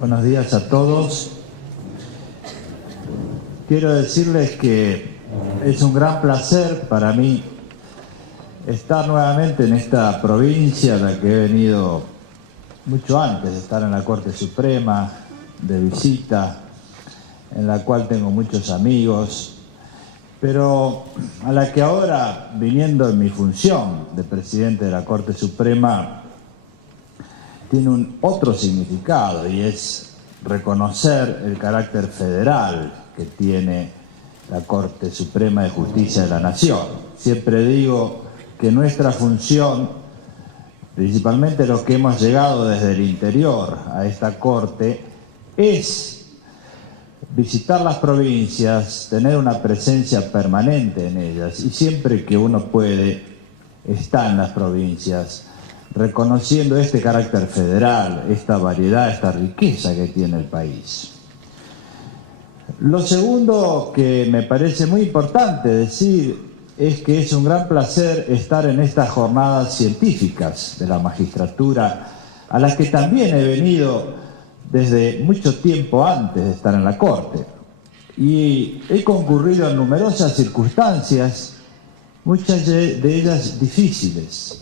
Buenos días a todos. Quiero decirles que es un gran placer para mí estar nuevamente en esta provincia a la que he venido mucho antes de estar en la Corte Suprema, de visita, en la cual tengo muchos amigos, pero a la que ahora, viniendo en mi función de presidente de la Corte Suprema, tiene un otro significado, y es reconocer el carácter federal que tiene la Corte Suprema de Justicia de la Nación. Siempre digo que nuestra función, principalmente los que hemos llegado desde el interior a esta Corte, es visitar las provincias, tener una presencia permanente en ellas, y siempre que uno puede, está en las provincias, reconociendo este carácter federal, esta variedad, esta riqueza que tiene el país. Lo segundo que me parece muy importante decir es que es un gran placer estar en estas jornadas científicas de la magistratura, a las que también he venido desde mucho tiempo antes de estar en la Corte. Y he concurrido en numerosas circunstancias, muchas de ellas difíciles.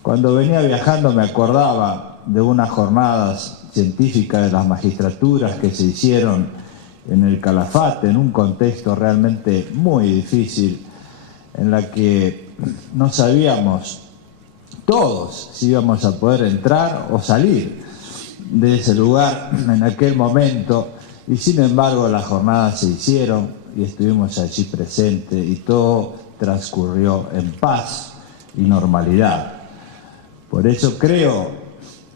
Cuando venía viajando me acordaba de unas jornadas científicas de las magistraturas que se hicieron en el Calafate, en un contexto realmente muy difícil, en la que no sabíamos todos si íbamos a poder entrar o salir de ese lugar en aquel momento, y sin embargo las jornadas se hicieron y estuvimos allí presentes y todo transcurrió en paz y normalidad. Por eso creo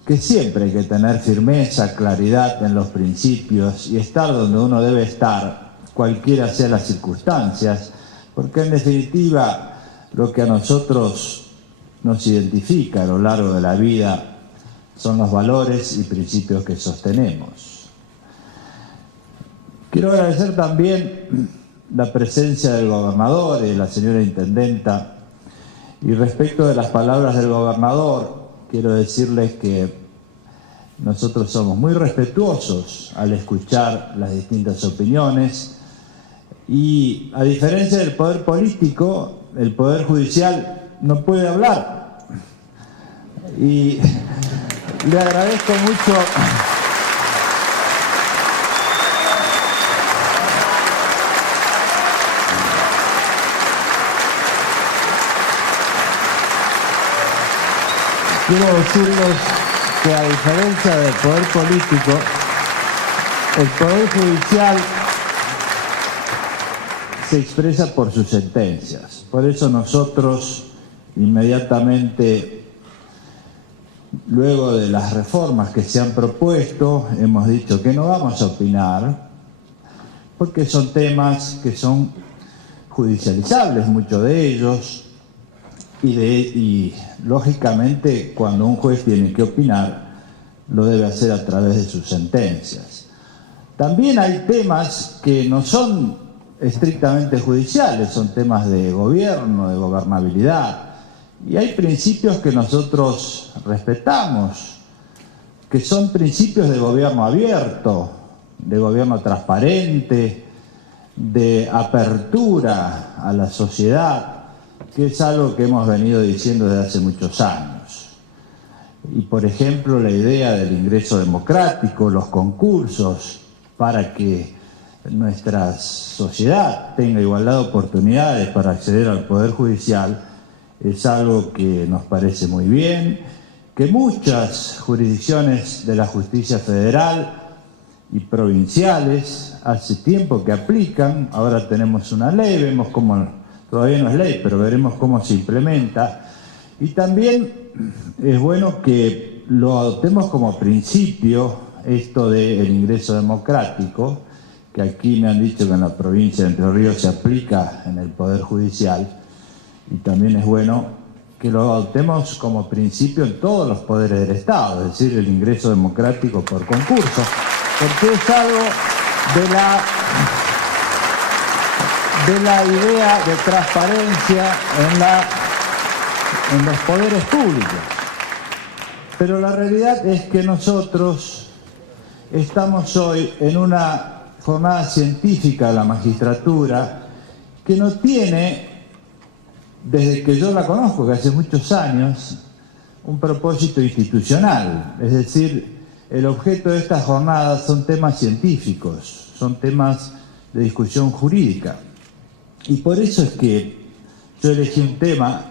que siempre hay que tener firmeza, claridad en los principios y estar donde uno debe estar, cualquiera sean las circunstancias, porque en definitiva lo que a nosotros nos identifica a lo largo de la vida son los valores y principios que sostenemos. Quiero agradecer también la presencia del gobernador y de la señora intendenta. Y respecto de las palabras del gobernador, quiero decirles que nosotros somos muy respetuosos al escuchar las distintas opiniones, y a diferencia del poder político, el poder judicial no puede hablar. Y le agradezco mucho quiero decirles que, a diferencia del poder político, el poder judicial se expresa por sus sentencias. Por eso nosotros inmediatamente, luego de las reformas que se han propuesto, hemos dicho que no vamos a opinar, porque son temas que son judicializables, muchos de ellos, y lógicamente cuando un juez tiene que opinar, lo debe hacer a través de sus sentencias. También hay temas que no son estrictamente judiciales, son temas de gobierno, de gobernabilidad, y hay principios que nosotros respetamos, que son principios de gobierno abierto, de gobierno transparente, de apertura a la sociedad, que es algo que hemos venido diciendo desde hace muchos años. Y por ejemplo, la idea del ingreso democrático, los concursos, para que nuestra sociedad tenga igualdad de oportunidades para acceder al Poder Judicial, es algo que nos parece muy bien, que muchas jurisdicciones de la justicia federal y provinciales hace tiempo que aplican. Ahora tenemos una ley, vemos cómo, todavía no es ley, pero veremos cómo se implementa. Y también es bueno que lo adoptemos como principio, esto del ingreso democrático, que aquí me han dicho que en la provincia de Entre Ríos se aplica en el Poder Judicial, y también es bueno que lo adoptemos como principio en todos los poderes del Estado, es decir, el ingreso democrático por concurso, porque es algo de la idea de transparencia en los poderes públicos. Pero la realidad es que nosotros estamos hoy en una jornada científica de la magistratura que no tiene, desde que yo la conozco, que hace muchos años, un propósito institucional. Es decir, el objeto de estas jornadas son temas científicos, son temas de discusión jurídica. Y por eso es que yo elegí un tema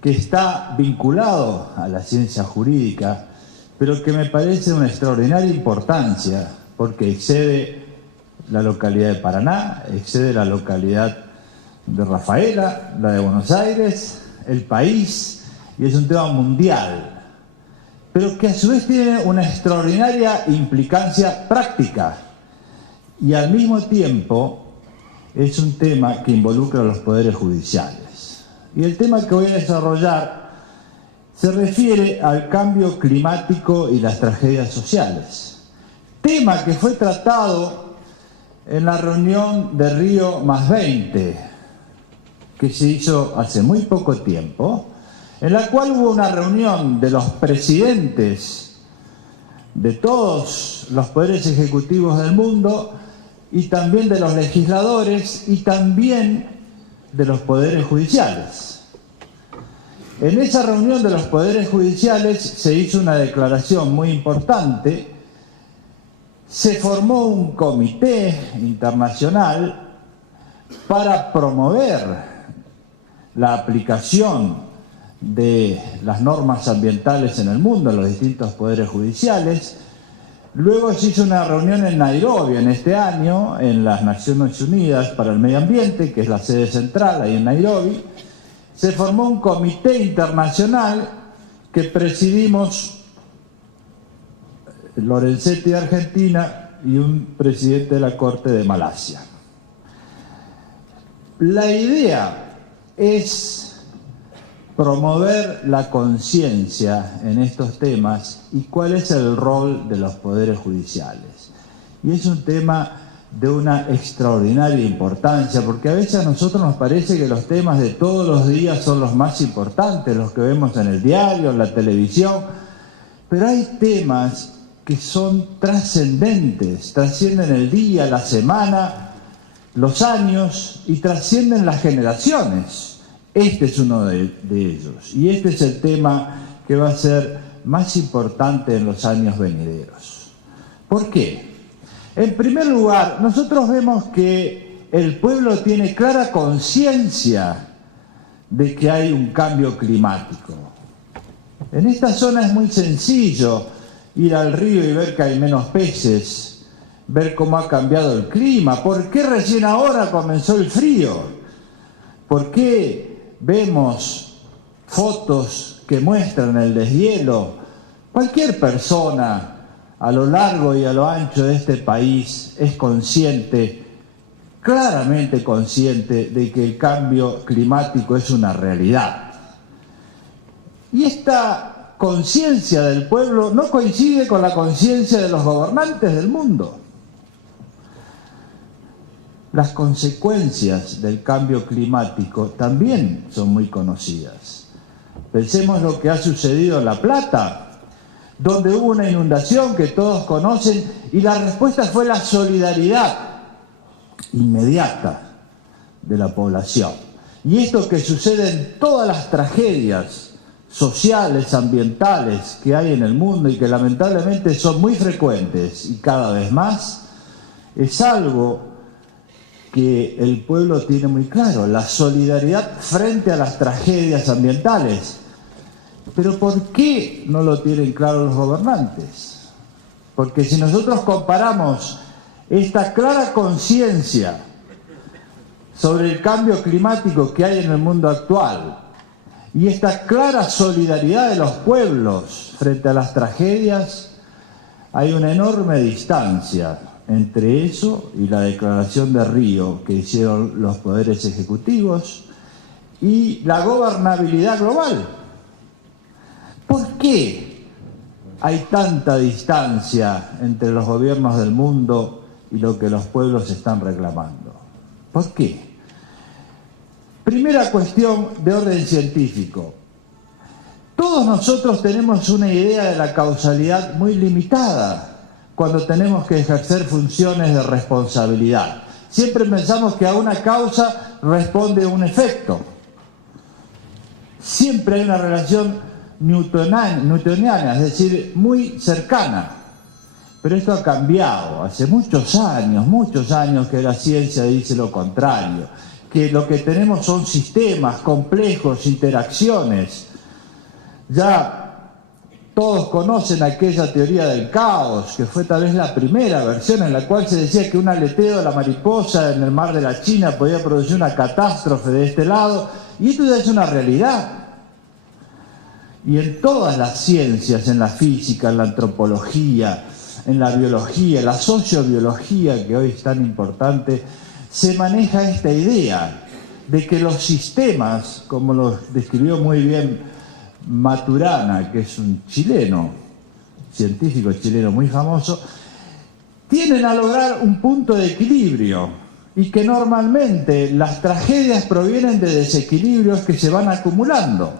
que está vinculado a la ciencia jurídica, pero que me parece de una extraordinaria importancia, porque excede la localidad de Paraná, excede la localidad de Rafaela, la de Buenos Aires, el país, y es un tema mundial, pero que a su vez tiene una extraordinaria implicancia práctica, y al mismo tiempo es un tema que involucra a los poderes judiciales. Y el tema que voy a desarrollar se refiere al cambio climático y las tragedias sociales. Tema que fue tratado en la reunión de Río +20, que se hizo hace muy poco tiempo, en la cual hubo una reunión de los presidentes de todos los poderes ejecutivos del mundo y también de los legisladores y también de los poderes judiciales. En esa reunión de los poderes judiciales se hizo una declaración muy importante, se formó un comité internacional para promover la aplicación de las normas ambientales en el mundo, en los distintos poderes judiciales. Luego se hizo una reunión en Nairobi en este año, en las Naciones Unidas para el Medio Ambiente, que es la sede central ahí en Nairobi. Se formó un comité internacional que presidimos Lorenzetti de Argentina y un presidente de la Corte de Malasia. La idea es promover la conciencia en estos temas y cuál es el rol de los poderes judiciales. Y es un tema de una extraordinaria importancia, porque a veces a nosotros nos parece que los temas de todos los días son los más importantes, los que vemos en el diario, en la televisión, pero hay temas que son trascendentes, trascienden el día, la semana, los años y trascienden las generaciones. Este es uno de ellos, y este es el tema que va a ser más importante en los años venideros. ¿Por qué? En primer lugar, nosotros vemos que el pueblo tiene clara conciencia de que hay un cambio climático. En esta zona es muy sencillo ir al río y ver que hay menos peces, ver cómo ha cambiado el clima. ¿Por qué recién ahora comenzó el frío? ¿Por qué vemos fotos que muestran el deshielo? Cualquier persona a lo largo y a lo ancho de este país es consciente, claramente consciente, de que el cambio climático es una realidad. Y esta conciencia del pueblo no coincide con la conciencia de los gobernantes del mundo. Las consecuencias del cambio climático también son muy conocidas. Pensemos lo que ha sucedido en La Plata, donde hubo una inundación que todos conocen y la respuesta fue la solidaridad inmediata de la población. Y esto que sucede en todas las tragedias sociales, ambientales que hay en el mundo y que lamentablemente son muy frecuentes y cada vez más, es algo que el pueblo tiene muy claro, la solidaridad frente a las tragedias ambientales. Pero ¿por qué no lo tienen claro los gobernantes? Porque si nosotros comparamos esta clara conciencia sobre el cambio climático que hay en el mundo actual y esta clara solidaridad de los pueblos frente a las tragedias, hay una enorme distancia entre eso y la declaración de Río que hicieron los poderes ejecutivos y la gobernabilidad global. ¿Por qué hay tanta distancia entre los gobiernos del mundo y lo que los pueblos están reclamando? ¿Por qué? Primera cuestión de orden científico. Todos nosotros tenemos una idea de la causalidad muy limitada, cuando tenemos que ejercer funciones de responsabilidad. Siempre pensamos que a una causa responde un efecto. Siempre hay una relación newtoniana, es decir, muy cercana. Pero esto ha cambiado. Hace muchos años que la ciencia dice lo contrario, que lo que tenemos son sistemas complejos, interacciones. Ya todos conocen aquella teoría del caos, que fue tal vez la primera versión en la cual se decía que un aleteo de la mariposa en el mar de la China podía producir una catástrofe de este lado, y esto ya es una realidad. Y en todas las ciencias, en la física, en la antropología, en la biología, en la sociobiología, que hoy es tan importante, se maneja esta idea de que los sistemas, como lo describió muy bien Maturana, que es un chileno, científico chileno muy famoso, tienden a lograr un punto de equilibrio y que normalmente las tragedias provienen de desequilibrios que se van acumulando.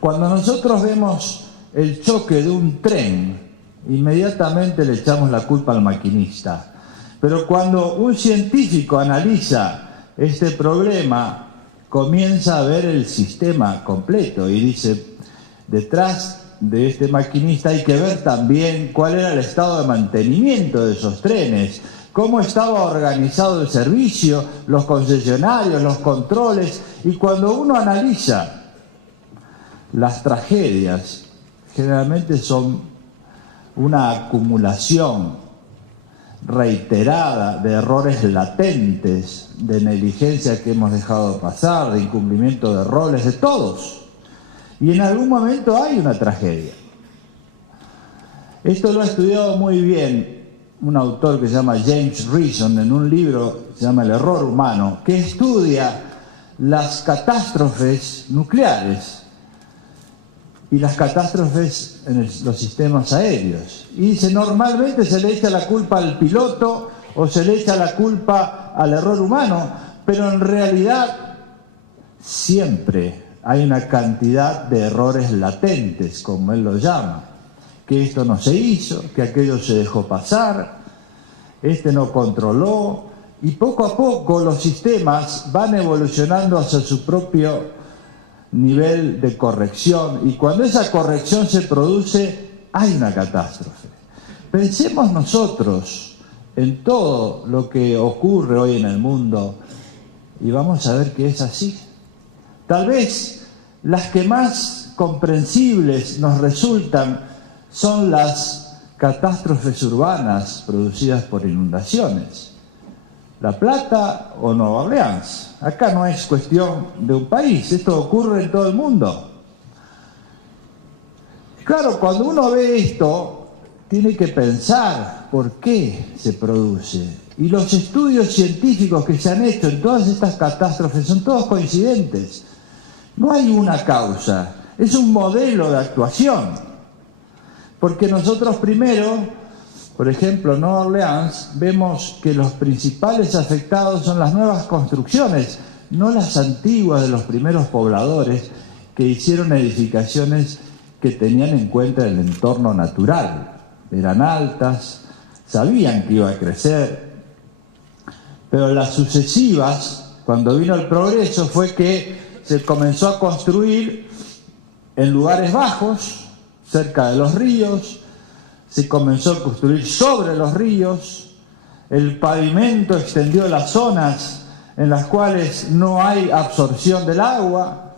Cuando nosotros vemos el choque de un tren, inmediatamente le echamos la culpa al maquinista. Pero cuando un científico analiza este problema, comienza a ver el sistema completo y dice, detrás de este maquinista hay que ver también cuál era el estado de mantenimiento de esos trenes, cómo estaba organizado el servicio, los concesionarios, los controles. Y cuando uno analiza las tragedias, generalmente son una acumulación reiterada de errores latentes, de negligencia que hemos dejado pasar, de incumplimiento de roles de todos. Y en algún momento hay una tragedia. Esto lo ha estudiado muy bien un autor que se llama James Reason en un libro que se llama El error humano, que estudia las catástrofes nucleares y las catástrofes en los sistemas aéreos. Y dice, normalmente se le echa la culpa al piloto o se le echa la culpa al error humano, pero en realidad siempre hay una cantidad de errores latentes, como él lo llama. Que esto no se hizo, que aquello se dejó pasar, este no controló, y poco a poco los sistemas van evolucionando hacia su propio nivel de corrección, y cuando esa corrección se produce, hay una catástrofe. Pensemos nosotros en todo lo que ocurre hoy en el mundo y vamos a ver que es así. Tal vez las que más comprensibles nos resultan son las catástrofes urbanas producidas por inundaciones. La Plata o Nueva Orleans. Acá no es cuestión de un país, esto ocurre en todo el mundo. Claro, cuando uno ve esto, tiene que pensar por qué se produce. Y los estudios científicos que se han hecho en todas estas catástrofes son todos coincidentes. No hay una causa, es un modelo de actuación. Porque nosotros primero, por ejemplo, en Nueva Orleans, vemos que los principales afectados son las nuevas construcciones, no las antiguas de los primeros pobladores que hicieron edificaciones que tenían en cuenta el entorno natural. Eran altas, sabían que iba a crecer, pero las sucesivas, cuando vino el progreso, fue que se comenzó a construir en lugares bajos, cerca de los ríos, se comenzó a construir sobre los ríos, el pavimento extendió las zonas en las cuales no hay absorción del agua,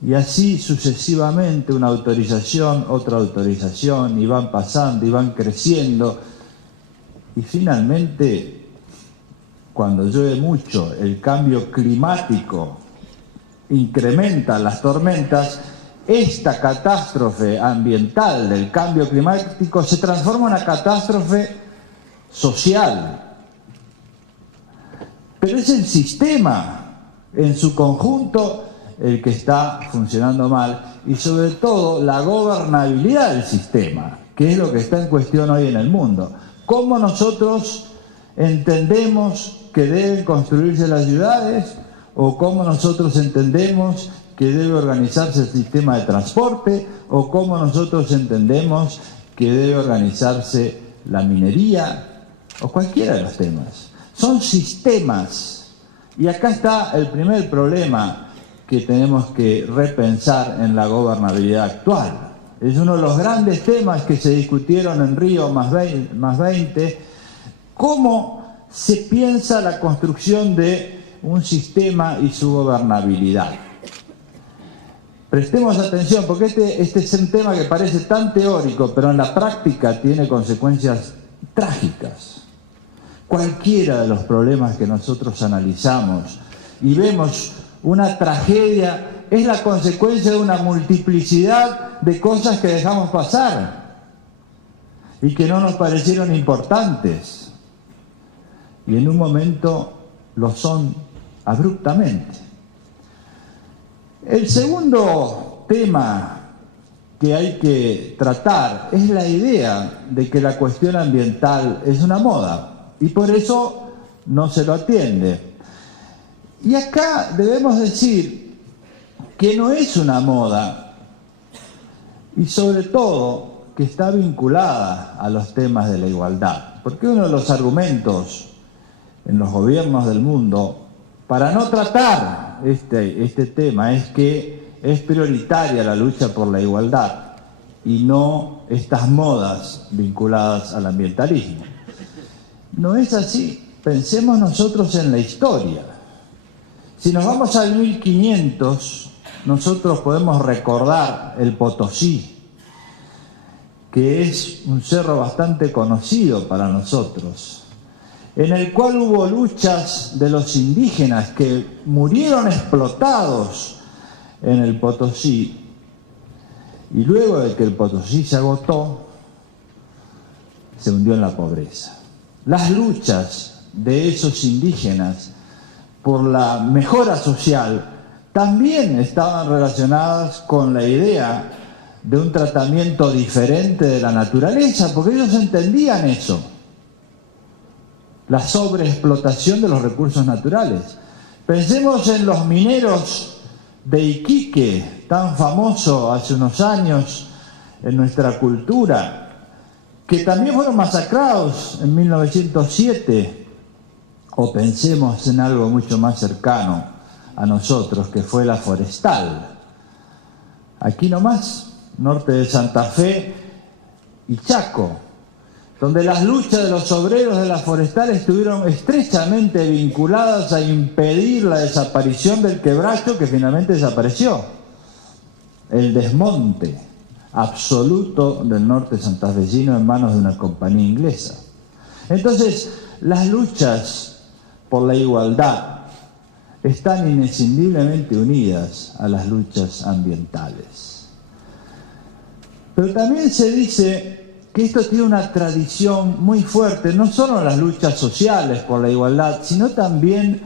y así sucesivamente, una autorización, otra autorización, y van pasando, y van creciendo, y finalmente, cuando llueve mucho, el cambio climático incrementa las tormentas. Esta catástrofe ambiental del cambio climático se transforma en una catástrofe social. Pero es el sistema en su conjunto el que está funcionando mal, y sobre todo la gobernabilidad del sistema, que es lo que está en cuestión hoy en el mundo. ¿Cómo nosotros entendemos que deben construirse las ciudades? ¿O cómo nosotros entendemos que debe organizarse el sistema de transporte? ¿O cómo nosotros entendemos que debe organizarse la minería o cualquiera de los temas. Son sistemas. Y acá está el primer problema que tenemos que repensar en la gobernabilidad actual. Es uno de los grandes temas que se discutieron en Río +20, cómo se piensa la construcción de un sistema y su gobernabilidad. Prestemos atención, porque este es un tema que parece tan teórico, pero en la práctica tiene consecuencias trágicas. Cualquiera de los problemas que nosotros analizamos y vemos una tragedia es la consecuencia de una multiplicidad de cosas que dejamos pasar y que no nos parecieron importantes. Y en un momento lo son abruptamente. El segundo tema que hay que tratar es la idea de que la cuestión ambiental es una moda y por eso no se lo atiende. Y acá debemos decir que no es una moda y sobre todo que está vinculada a los temas de la igualdad, porque uno de los argumentos en los gobiernos del mundo para no tratar este tema es que es prioritaria la lucha por la igualdad y no estas modas vinculadas al ambientalismo. No es así. Pensemos nosotros en la historia. Si nos vamos al 1500, nosotros podemos recordar el Potosí, que es un cerro bastante conocido para nosotros, en el cual hubo luchas de los indígenas que murieron explotados en el Potosí, y luego de que el Potosí se agotó, se hundió en la pobreza. Las luchas de esos indígenas por la mejora social también estaban relacionadas con la idea de un tratamiento diferente de la naturaleza, porque ellos entendían eso, la sobreexplotación de los recursos naturales. Pensemos en los mineros de Iquique, tan famoso hace unos años en nuestra cultura, que también fueron masacrados en 1907, o pensemos en algo mucho más cercano a nosotros, que fue la forestal. Aquí nomás, norte de Santa Fe y Chaco, donde las luchas de los obreros de la forestal estuvieron estrechamente vinculadas a impedir la desaparición del quebracho, que finalmente desapareció. El desmonte absoluto del norte santafesino en manos de una compañía inglesa. Entonces, las luchas por la igualdad están inescindiblemente unidas a las luchas ambientales. Pero también se dice que esto tiene una tradición muy fuerte, no solo en las luchas sociales por la igualdad, sino también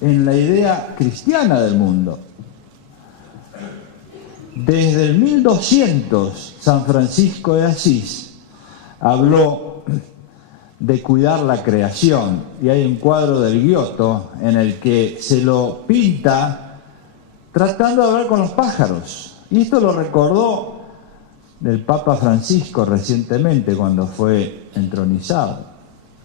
en la idea cristiana del mundo. Desde el 1200, San Francisco de Asís habló de cuidar la creación, y hay un cuadro del Giotto en el que se lo pinta tratando de hablar con los pájaros, y esto lo recordó el Papa Francisco recientemente cuando fue entronizado.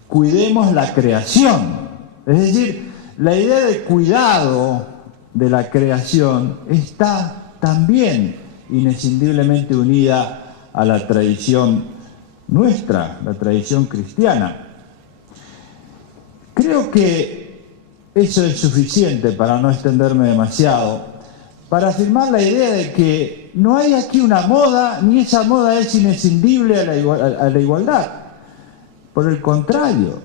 Cuidemos la creación, es decir, la idea de cuidado de la creación está también inescindiblemente unida a la tradición nuestra, la tradición cristiana. Creo que eso es suficiente, para no extenderme demasiado, para afirmar la idea de que no hay aquí una moda, ni esa moda es inescindible a la igualdad. Por el contrario,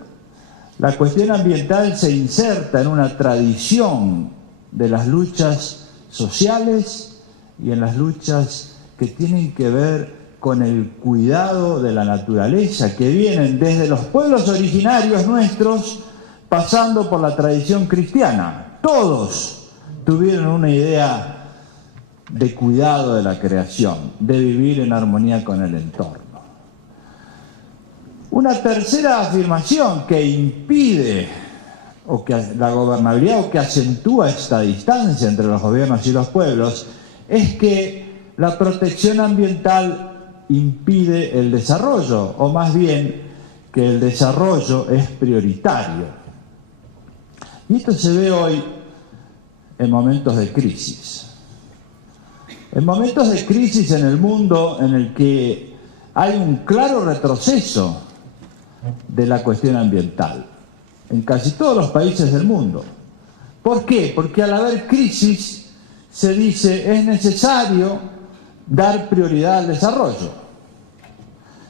la cuestión ambiental se inserta en una tradición de las luchas sociales y en las luchas que tienen que ver con el cuidado de la naturaleza, que vienen desde los pueblos originarios nuestros, pasando por la tradición cristiana. Todos tuvieron una idea de cuidado de la creación, de vivir en armonía con el entorno. Una tercera afirmación que impide o que la gobernabilidad, o que acentúa esta distancia entre los gobiernos y los pueblos, es que la protección ambiental impide el desarrollo, o más bien que el desarrollo es prioritario. Y esto se ve hoy en momentos de crisis. En momentos de crisis en el mundo en el que hay un claro retroceso de la cuestión ambiental, en casi todos los países del mundo. ¿Por qué? Porque al haber crisis se dice es necesario dar prioridad al desarrollo.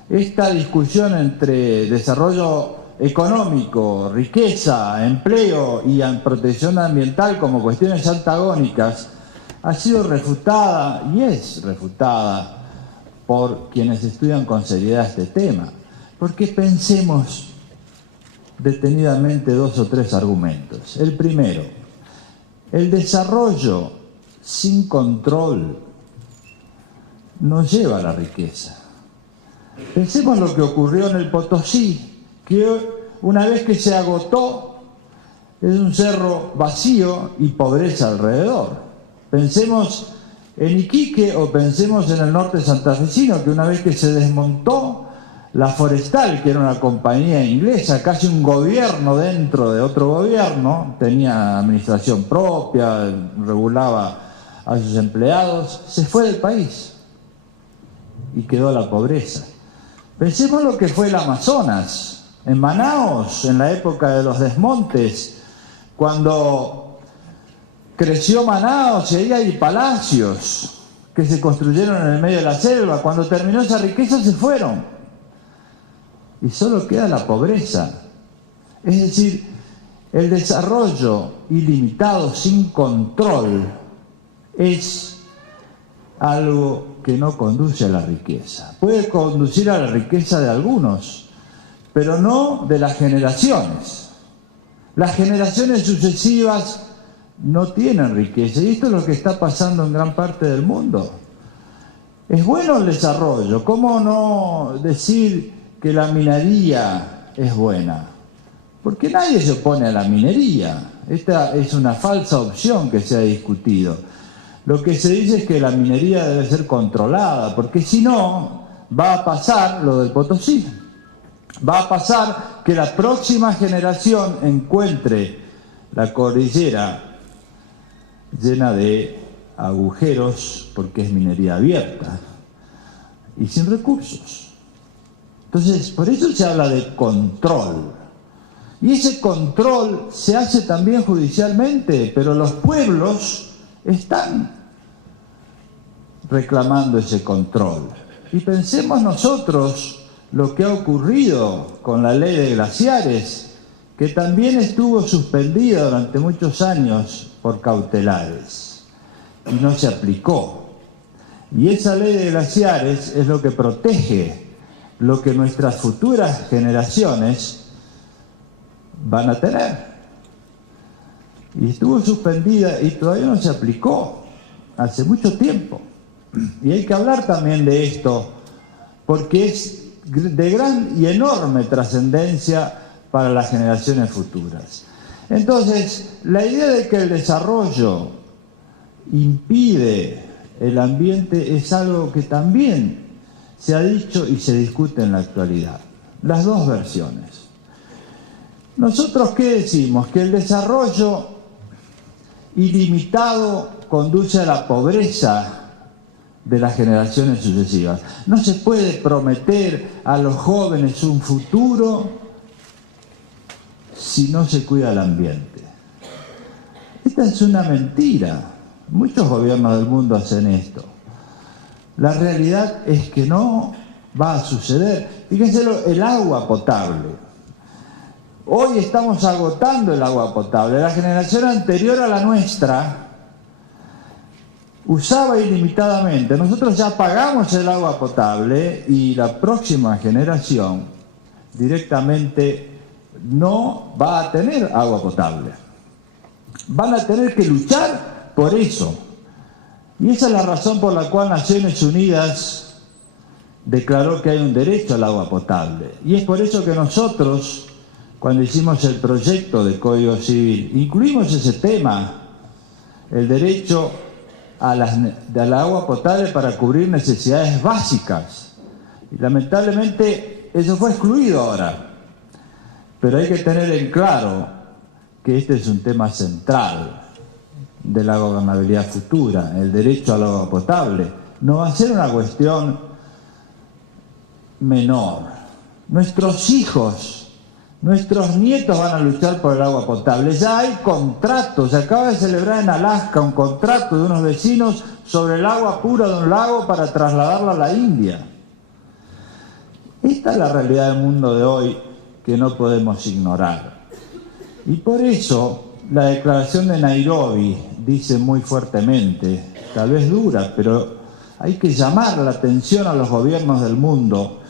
Esta discusión entre desarrollo económico, riqueza, empleo y protección ambiental como cuestiones antagónicas ha sido refutada y es refutada por quienes estudian con seriedad este tema. Porque pensemos detenidamente dos o tres argumentos. El primero, el desarrollo sin control no lleva a la riqueza. Pensemos lo que ocurrió en el Potosí, que una vez que se agotó, es un cerro vacío y pobreza alrededor. Pensemos en Iquique o pensemos en el norte santafesino, que una vez que se desmontó la Forestal, que era una compañía inglesa, casi un gobierno dentro de otro gobierno, tenía administración propia, regulaba a sus empleados, se fue del país y quedó la pobreza. Pensemos lo que fue el Amazonas, en Manaos, en la época de los desmontes, cuando creció Manaos y ahí hay palacios que se construyeron en el medio de la selva. Cuando terminó esa riqueza se fueron y solo queda la pobreza. Es decir, el desarrollo ilimitado sin control es algo que no conduce a la riqueza. Puede conducir a la riqueza de algunos, pero no de las generaciones. Las generaciones sucesivas no tienen riqueza, y esto es lo que está pasando en gran parte del mundo. Es bueno el desarrollo, ¿cómo no decir que la minería es buena? Porque nadie se opone a la minería. Esta es una falsa opción que se ha discutido. Lo que se dice es que la minería debe ser controlada, porque si no, va a pasar lo del Potosí. Va a pasar que la próxima generación encuentre la cordillera llena de agujeros, porque es minería abierta, y sin recursos. Entonces, por eso se habla de control. Y ese control se hace también judicialmente, pero los pueblos están reclamando ese control. Y pensemos nosotros lo que ha ocurrido con la ley de glaciares, que también estuvo suspendida durante muchos años por cautelares y no se aplicó. Y esa ley de glaciares es lo que protege lo que nuestras futuras generaciones van a tener. Y estuvo suspendida y todavía no se aplicó hace mucho tiempo. Y hay que hablar también de esto, porque es de gran y enorme trascendencia para las generaciones futuras. Entonces, la idea de que el desarrollo impide el ambiente es algo que también se ha dicho y se discute en la actualidad. Las dos versiones. ¿Nosotros qué decimos? Que el desarrollo ilimitado conduce a la pobreza de las generaciones sucesivas. No se puede prometer a los jóvenes un futuro si no se cuida el ambiente. Esta es una mentira. Muchos gobiernos del mundo hacen esto. La realidad es que no va a suceder. Fíjense el agua potable. Hoy estamos agotando el agua potable. La generación anterior a la nuestra usaba ilimitadamente. Nosotros ya pagamos el agua potable y la próxima generación directamente no va a tener agua potable. Van a tener que luchar por eso. Y esa es la razón por la cual Naciones Unidas declaró que hay un derecho al agua potable. Y es por eso que nosotros, cuando hicimos el proyecto de Código Civil, incluimos ese tema, el derecho al agua potable para cubrir necesidades básicas Y lamentablemente eso fue excluido ahora. Pero hay que tener en claro que este es un tema central de la gobernabilidad futura, el derecho al agua potable. No va a ser una cuestión menor. Nuestros hijos, nuestros nietos van a luchar por el agua potable. Ya hay contratos, se acaba de celebrar en Alaska un contrato de unos vecinos sobre el agua pura de un lago para trasladarla a la India. Esta es la realidad del mundo de hoy que no podemos ignorar. Y por eso la declaración de Nairobi dice muy fuertemente, tal vez dura, pero hay que llamar la atención a los gobiernos del mundo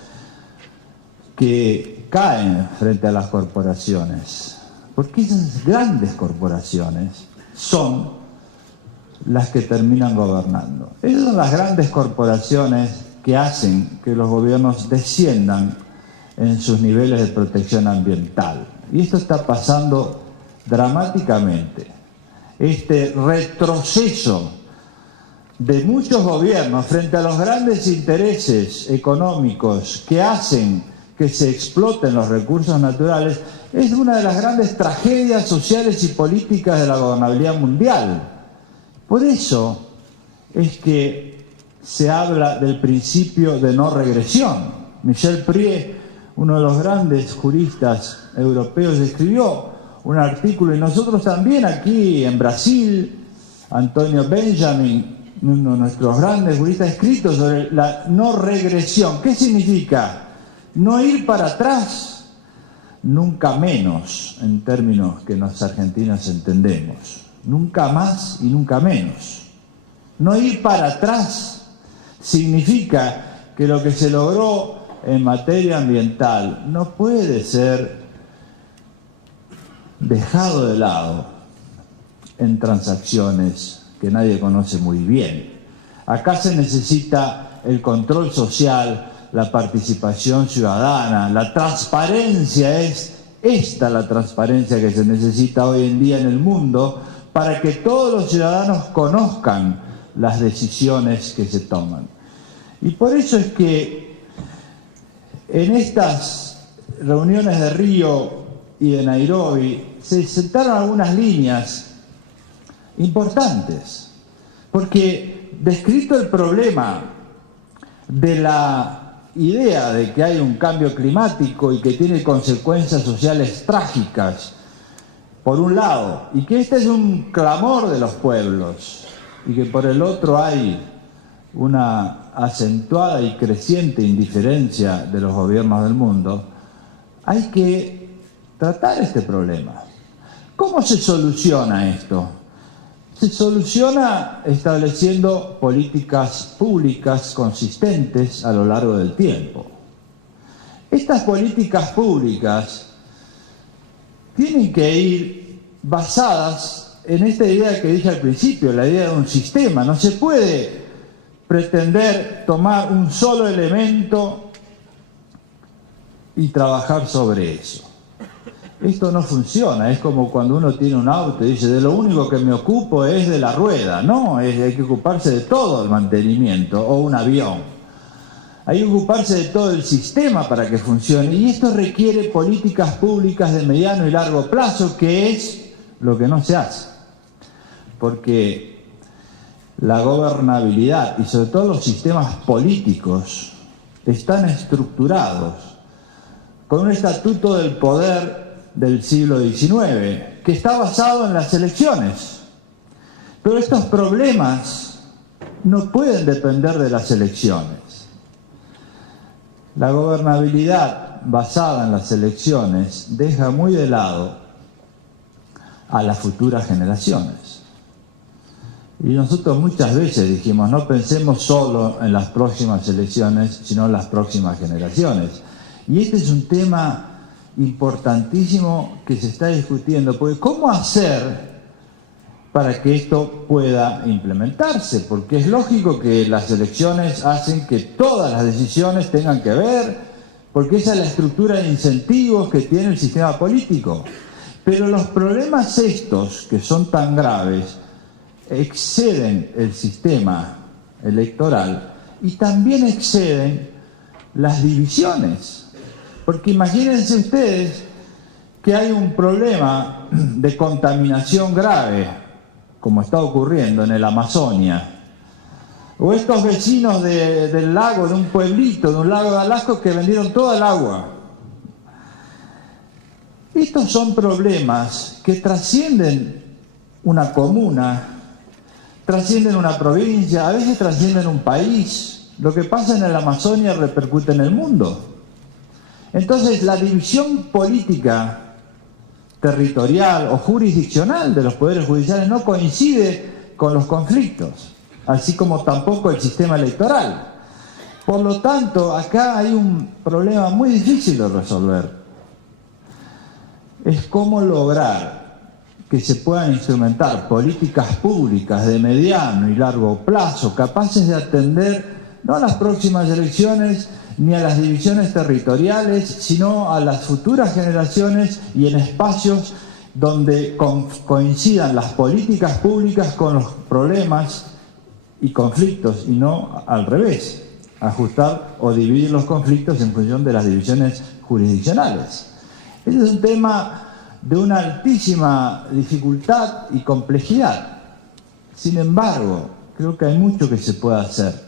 que caen frente a las corporaciones, porque esas grandes corporaciones son las que terminan gobernando. Esas son las grandes corporaciones que hacen que los gobiernos desciendan en sus niveles de protección ambiental. Y esto está pasando dramáticamente. Este retroceso de muchos gobiernos frente a los grandes intereses económicos que hacen que se exploten los recursos naturales es una de las grandes tragedias sociales y políticas de la gobernabilidad mundial. Por eso es que se habla del principio de no regresión. Michel Prier, uno de los grandes juristas europeos, escribió un artículo, y nosotros también aquí en Brasil, Antonio Benjamin, uno de nuestros grandes juristas, ha escrito sobre la no regresión. ¿Qué significa? No ir para atrás, nunca menos, en términos que los argentinos entendemos. Nunca más y nunca menos. No ir para atrás significa que lo que se logró en materia ambiental no puede ser dejado de lado en transacciones que nadie conoce muy bien. Acá se necesita el control social, la participación ciudadana, la transparencia. Es esta la transparencia que se necesita hoy en día en el mundo para que todos los ciudadanos conozcan las decisiones que se toman. Y por eso es que en estas reuniones de Río y de Nairobi se sentaron algunas líneas importantes, porque descrito el problema de la idea de que hay un cambio climático y que tiene consecuencias sociales trágicas, por un lado, y que este es un clamor de los pueblos, y que por el otro hay una acentuada y creciente indiferencia de los gobiernos del mundo, hay que tratar este problema. ¿Cómo se soluciona esto? Se soluciona estableciendo políticas públicas consistentes a lo largo del tiempo. Estas políticas públicas tienen que ir basadas en esta idea que dije al principio, la idea de un sistema. No se puede pretender tomar un solo elemento y trabajar sobre eso. Esto no funciona. Es como cuando uno tiene un auto y dice, de lo único que me ocupo es de la rueda. No, hay que ocuparse de todo el mantenimiento, o un avión. Hay que ocuparse de todo el sistema para que funcione. Y esto requiere políticas públicas de mediano y largo plazo, que es lo que no se hace. Porque la gobernabilidad y sobre todo los sistemas políticos están estructurados con un estatuto del poder del siglo XIX, que está basado en las elecciones. Pero estos problemas no pueden depender de las elecciones. La gobernabilidad basada en las elecciones deja muy de lado a las futuras generaciones. Y nosotros muchas veces dijimos, no pensemos solo en las próximas elecciones, sino en las próximas generaciones. Y este es un tema importantísimo que se está discutiendo, porque ¿cómo hacer para que esto pueda implementarse? Porque es lógico que las elecciones hacen que todas las decisiones tengan que ver, porque esa es la estructura de incentivos que tiene el sistema político. Pero los problemas estos, que son tan graves, exceden el sistema electoral y también exceden las divisiones. Porque imagínense ustedes que hay un problema de contaminación grave, como está ocurriendo en el Amazonia, o estos vecinos del lago, de un pueblito, de un lago de Alasco, que vendieron toda el agua. Estos son problemas que trascienden una comuna, trascienden una provincia, a veces trascienden un país. Lo que pasa en el Amazonia repercute en el mundo. Entonces, la división política, territorial o jurisdiccional de los poderes judiciales no coincide con los conflictos, así como tampoco el sistema electoral. Por lo tanto, acá hay un problema muy difícil de resolver. Es cómo lograr que se puedan instrumentar políticas públicas de mediano y largo plazo capaces de atender no a las próximas elecciones ni a las divisiones territoriales, sino a las futuras generaciones y en espacios donde coincidan las políticas públicas con los problemas y conflictos, y no al revés, ajustar o dividir los conflictos en función de las divisiones jurisdiccionales. Ese es un tema de una altísima dificultad y complejidad. Sin embargo, creo que hay mucho que se puede hacer.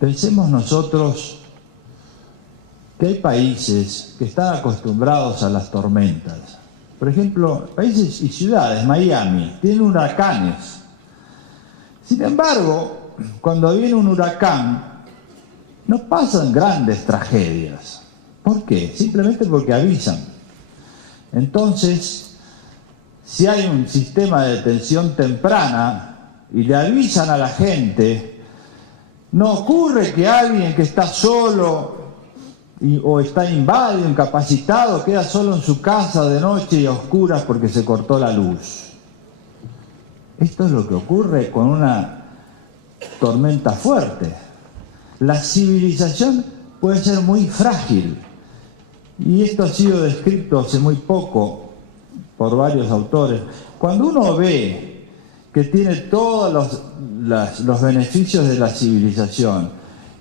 Pensemos nosotros que hay países que están acostumbrados a las tormentas. Por ejemplo, países y ciudades, Miami, tienen huracanes. Sin embargo, cuando viene un huracán, no pasan grandes tragedias. ¿Por qué? Simplemente porque avisan. Entonces, si hay un sistema de detención temprana y le avisan a la gente, no ocurre que alguien que está solo o está inválido, incapacitado, queda solo en su casa de noche y a oscuras porque se cortó la luz. Esto es lo que ocurre con una tormenta fuerte. La civilización puede ser muy frágil. Y esto ha sido descrito hace muy poco por varios autores. Cuando uno ve que tiene todos los beneficios de la civilización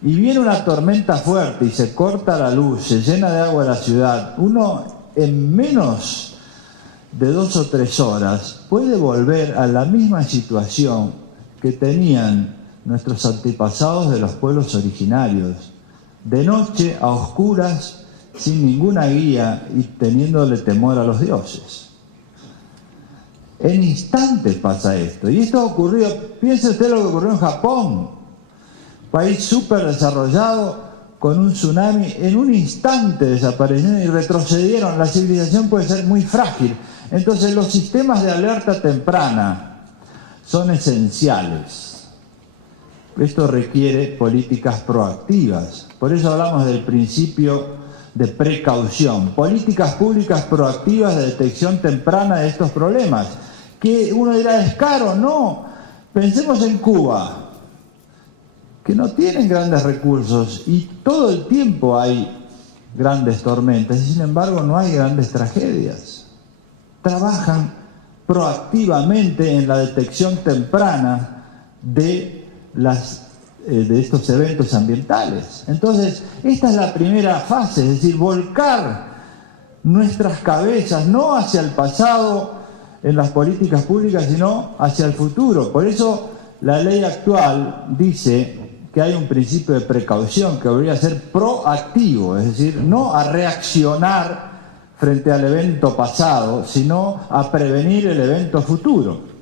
y viene una tormenta fuerte y se corta la luz, se llena de agua la ciudad, uno en menos de 2 o 3 horas puede volver a la misma situación que tenían nuestros antepasados de los pueblos originarios, de noche a oscuras, sin ninguna guía y teniéndole temor a los dioses. En instantes pasa esto. Y esto ha ocurrido, piense usted lo que ocurrió en Japón, país súper desarrollado, con un tsunami, en un instante desaparecieron y retrocedieron. La civilización puede ser muy frágil. Entonces los sistemas de alerta temprana son esenciales. Esto requiere políticas proactivas. Por eso hablamos del principio de precaución, políticas públicas proactivas de detección temprana de estos problemas. Que uno dirá, ¿es caro? No. Pensemos en Cuba, que no tienen grandes recursos y todo el tiempo hay grandes tormentas y sin embargo no hay grandes tragedias. Trabajan proactivamente en la detección temprana de estos eventos ambientales. Entonces, esta es la primera fase, es decir, volcar nuestras cabezas no hacia el pasado en las políticas públicas, sino hacia el futuro. Por eso la ley actual dice que hay un principio de precaución que debería ser proactivo, es decir, no a reaccionar frente al evento pasado, sino a prevenir el evento futuro.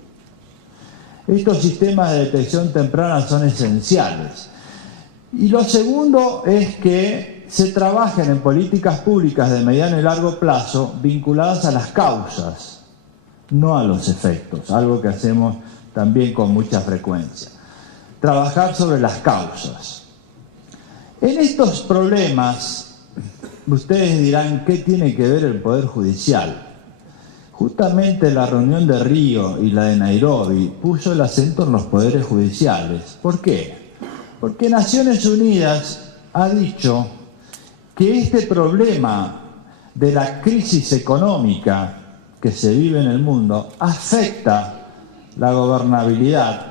Estos sistemas de detección temprana son esenciales. Y lo segundo es que se trabajen en políticas públicas de mediano y largo plazo vinculadas a las causas, no a los efectos, algo que hacemos también con mucha frecuencia. Trabajar sobre las causas. En estos problemas, ustedes dirán, ¿qué tiene que ver el Poder Judicial? Justamente la reunión de Río y la de Nairobi puso el acento en los poderes judiciales. ¿Por qué? Porque Naciones Unidas ha dicho que este problema de la crisis económica que se vive en el mundo afecta la gobernabilidad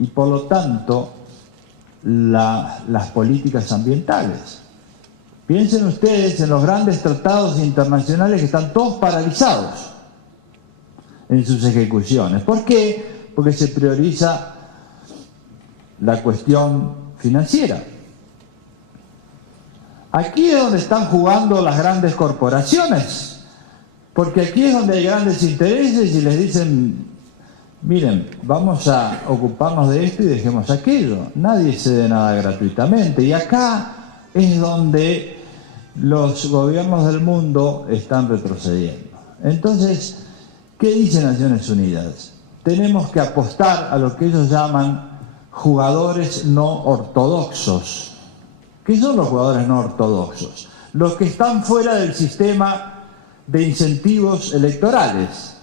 y por lo tanto las políticas ambientales. Piensen ustedes en los grandes tratados internacionales que están todos paralizados en sus ejecuciones. ¿Por qué? Porque se prioriza la cuestión financiera. Aquí es donde están jugando las grandes corporaciones, porque aquí es donde hay grandes intereses y les dicen, miren, vamos a ocuparnos de esto y dejemos aquello. Nadie cede nada gratuitamente. Y acá es donde los gobiernos del mundo están retrocediendo. Entonces, ¿qué dice Naciones Unidas? Tenemos que apostar a lo que ellos llaman jugadores no ortodoxos. ¿Qué son los jugadores no ortodoxos? Los que están fuera del sistema de incentivos electorales.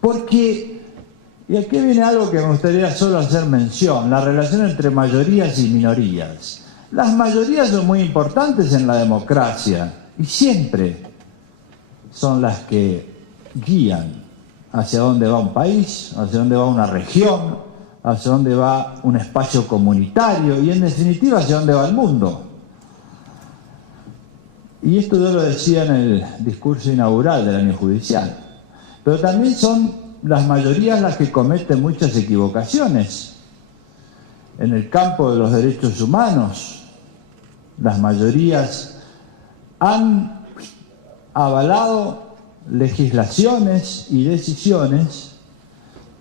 Porque, y aquí viene algo que me gustaría solo hacer mención, la relación entre mayorías y minorías. Las mayorías son muy importantes en la democracia y siempre son las que guían hacia dónde va un país, hacia dónde va una región, hacia dónde va un espacio comunitario y en definitiva hacia dónde va el mundo. Y esto yo lo decía en el discurso inaugural del año judicial. Pero también son las mayorías las que cometen muchas equivocaciones. En el campo de los derechos humanos, las mayorías han avalado legislaciones y decisiones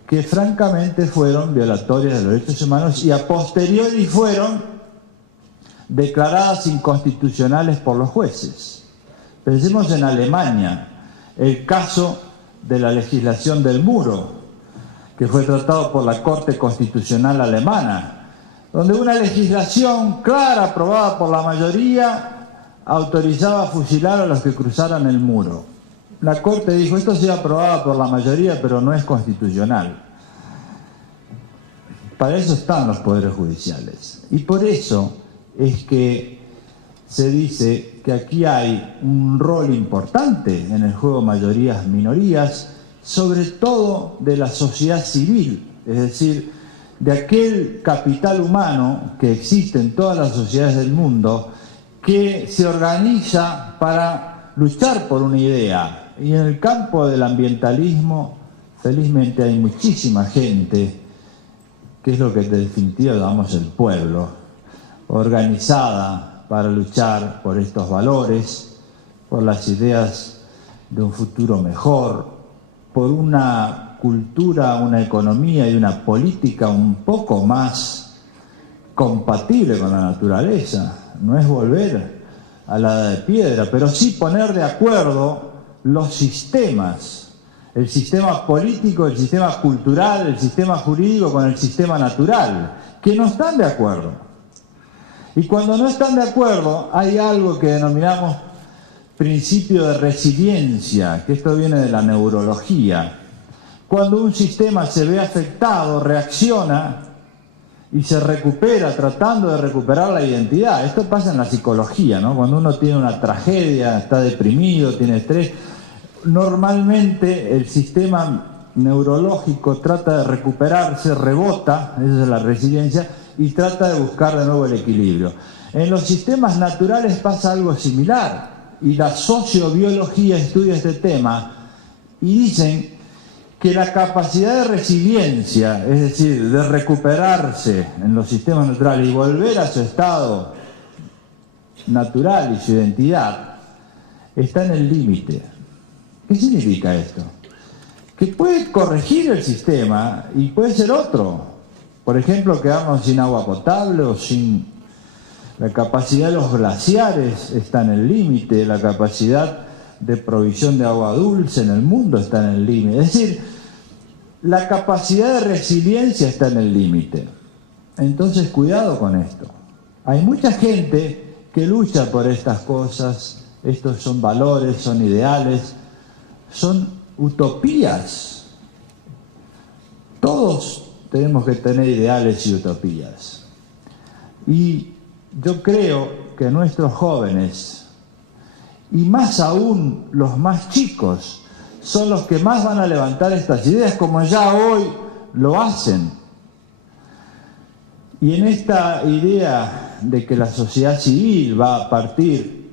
que francamente fueron violatorias de los derechos humanos y a posteriori fueron declaradas inconstitucionales por los jueces. Pensemos en Alemania, el caso de la legislación del muro, que fue tratado por la Corte Constitucional Alemana, donde una legislación clara, aprobada por la mayoría, autorizaba a fusilar a los que cruzaran el muro. La Corte dijo, esto se ha aprobado por la mayoría, pero no es constitucional. Para eso están los poderes judiciales. Y por eso es que se dice que aquí hay un rol importante en el juego mayorías-minorías, sobre todo de la sociedad civil, es decir, de aquel capital humano que existe en todas las sociedades del mundo, que se organiza para luchar por una idea. Y en el campo del ambientalismo, felizmente hay muchísima gente, que es lo que en definitiva llamamos el pueblo, organizada para luchar por estos valores, por las ideas de un futuro mejor, por una cultura, una economía y una política un poco más compatible con la naturaleza. No es volver a la edad de piedra, pero sí poner de acuerdo los sistemas, el sistema político, el sistema cultural, el sistema jurídico con el sistema natural, que no están de acuerdo. Y cuando no están de acuerdo, hay algo que denominamos principio de resiliencia, que esto viene de la neurología. Cuando un sistema se ve afectado, reacciona y se recupera, tratando de recuperar la identidad. Esto pasa en la psicología, ¿no? Cuando uno tiene una tragedia, está deprimido, tiene estrés, normalmente el sistema neurológico trata de recuperarse, rebota, esa es la resiliencia, y trata de buscar de nuevo el equilibrio. En los sistemas naturales pasa algo similar, y la sociobiología estudia este tema, y dicen que la capacidad de resiliencia, es decir, de recuperarse en los sistemas naturales y volver a su estado natural y su identidad, está en el límite. ¿Qué significa esto? Que puede corregir el sistema y puede ser otro. Por ejemplo, quedarnos sin agua potable o sin... La capacidad de los glaciares está en el límite, la capacidad de provisión de agua dulce en el mundo está en el límite. Es decir, la capacidad de resiliencia está en el límite. Entonces, cuidado con esto. Hay mucha gente que lucha por estas cosas, estos son valores, son ideales, son utopías. Todos tenemos que tener ideales y utopías. Y yo creo que nuestros jóvenes, y más aún los más chicos, son los que más van a levantar estas ideas, como ya hoy lo hacen. Y en esta idea de que la sociedad civil va a partir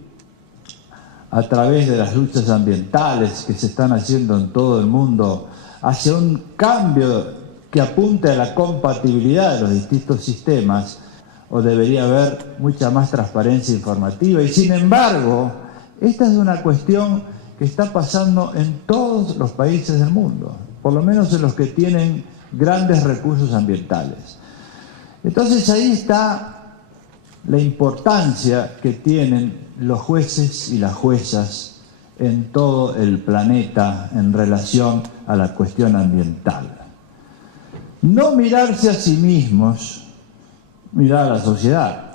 a través de las luchas ambientales que se están haciendo en todo el mundo hacia un cambio que apunte a la compatibilidad de los distintos sistemas, o debería haber mucha más transparencia informativa. Y sin embargo, esta es una cuestión que está pasando en todos los países del mundo, por lo menos en los que tienen grandes recursos ambientales. Entonces ahí está la importancia que tienen los jueces y las juezas en todo el planeta en relación a la cuestión ambiental. No mirarse a sí mismos, mirar a la sociedad.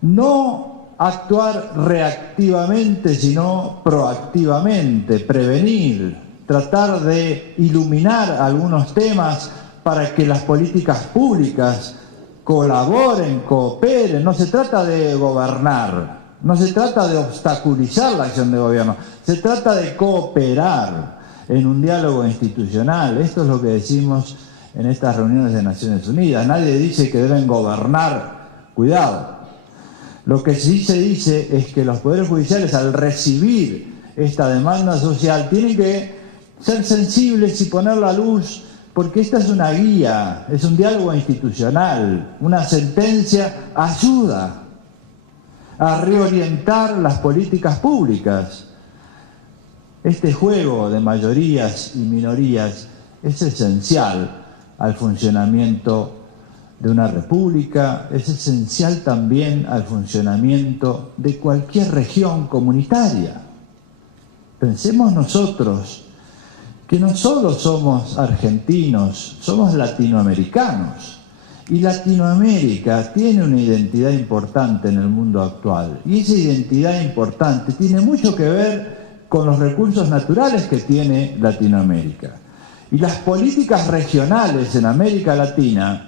No actuar reactivamente, sino proactivamente, prevenir, tratar de iluminar algunos temas para que las políticas públicas colaboren, cooperen. No se trata de gobernar, no se trata de obstaculizar la acción de gobierno, se trata de cooperar en un diálogo institucional. Esto es lo que decimos en estas reuniones de Naciones Unidas. Nadie dice que deben gobernar, cuidado. Lo que sí se dice es que los poderes judiciales, al recibir esta demanda social, tienen que ser sensibles y poner la luz, porque esta es una guía, es un diálogo institucional. Una sentencia ayuda a reorientar las políticas públicas. Este juego de mayorías y minorías es esencial al funcionamiento de una república, es esencial también al funcionamiento de cualquier región comunitaria. Pensemos nosotros que no solo somos argentinos, somos latinoamericanos, y Latinoamérica tiene una identidad importante en el mundo actual, y esa identidad importante tiene mucho que ver con los recursos naturales que tiene Latinoamérica. Y las políticas regionales en América Latina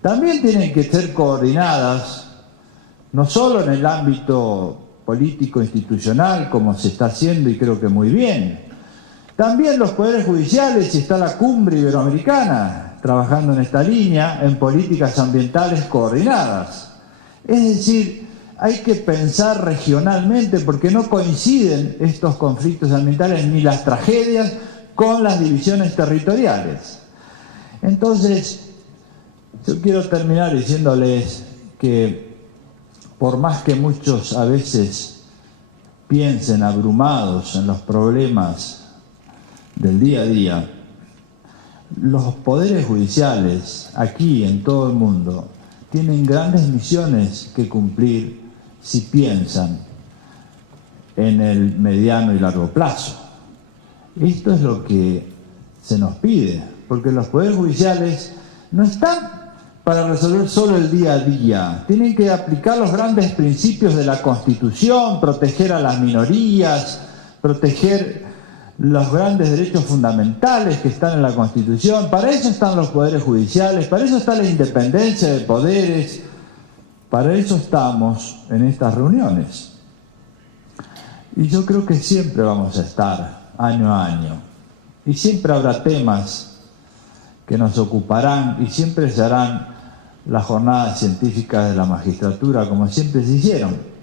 también tienen que ser coordinadas, no solo en el ámbito político institucional, como se está haciendo y creo que muy bien. También los poderes judiciales, y está la Cumbre Iberoamericana trabajando en esta línea, en políticas ambientales coordinadas. Es decir, hay que pensar regionalmente, porque no coinciden estos conflictos ambientales ni las tragedias con las divisiones territoriales. Entonces, yo quiero terminar diciéndoles que por más que muchos a veces piensen abrumados en los problemas del día a día, los poderes judiciales aquí en todo el mundo tienen grandes misiones que cumplir si piensan en el mediano y largo plazo. Esto es lo que se nos pide, porque los poderes judiciales no están para resolver solo el día a día. Tienen que aplicar los grandes principios de la Constitución, proteger a las minorías, proteger los grandes derechos fundamentales que están en la Constitución. Para eso están los poderes judiciales, para eso está la independencia de poderes, para eso estamos en estas reuniones. Y yo creo que siempre vamos a estar año a año, y siempre habrá temas que nos ocuparán, y siempre se harán las jornadas científicas de la magistratura como siempre se hicieron.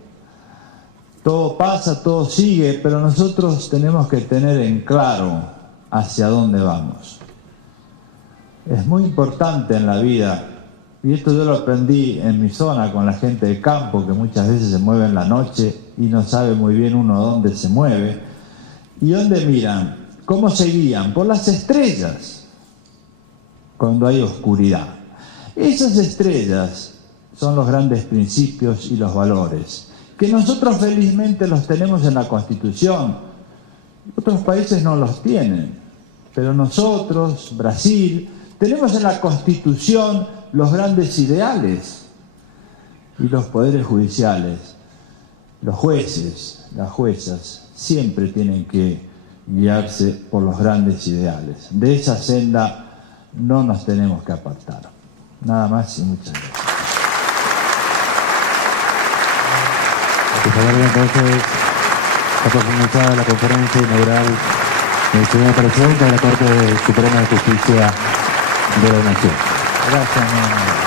Todo pasa, todo sigue, pero nosotros tenemos que tener en claro hacia dónde vamos. Es muy importante en la vida, y esto yo lo aprendí en mi zona con la gente de campo, que muchas veces se mueve en la noche y no sabe muy bien uno dónde se mueve y dónde miran, cómo se guían, por las estrellas cuando hay oscuridad. Esas estrellas son los grandes principios y los valores, que nosotros felizmente los tenemos en la Constitución. Otros países no los tienen, pero nosotros, Brasil, tenemos en la Constitución los grandes ideales, y los poderes judiciales, los jueces, las juezas, siempre tienen que guiarse por los grandes ideales. De esa senda no nos tenemos que apartar. Nada más y muchas gracias. Por favor, entonces, a comenzar la conferencia inaugural del señor presidente de la Corte Suprema de Justicia de la Nación. Gracias, mi amor.